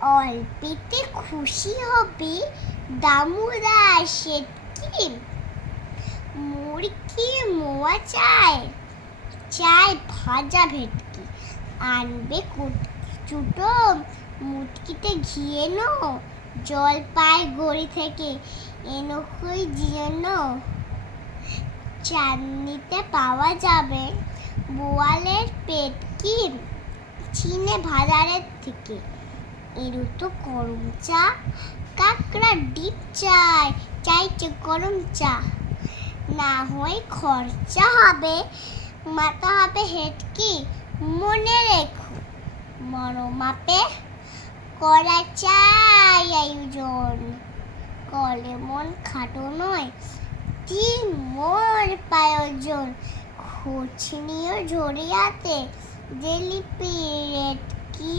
অল্পেতে খুশি হবে দামোদর সেটকি। মুরকি মোয়া চায়, চায় ভাজা ভেটকি। আনবে চুটো মুটকিতে ঘিয়ে নো, জলপাইগুড়ি থেকে এনো খই জিয়ানো। চাঁদনিতে পাওয়া যাবে বোয়ালের পেটকি, চিনে বাজারের থেকে। এরও তো গরম চা, কাকড়া ডিপ চায়, চাইছে গরম চা। না হয় খরচা হবে, মাথা হবে হেটকি। মনে রেখো বড় মাপে করা চাই আয়োজন। কলে মন খাটো নয়, তিন মোর প্রয়োজন। খোঁজ নিয়ে জড়িয়াতে জেলিপি রেটকি।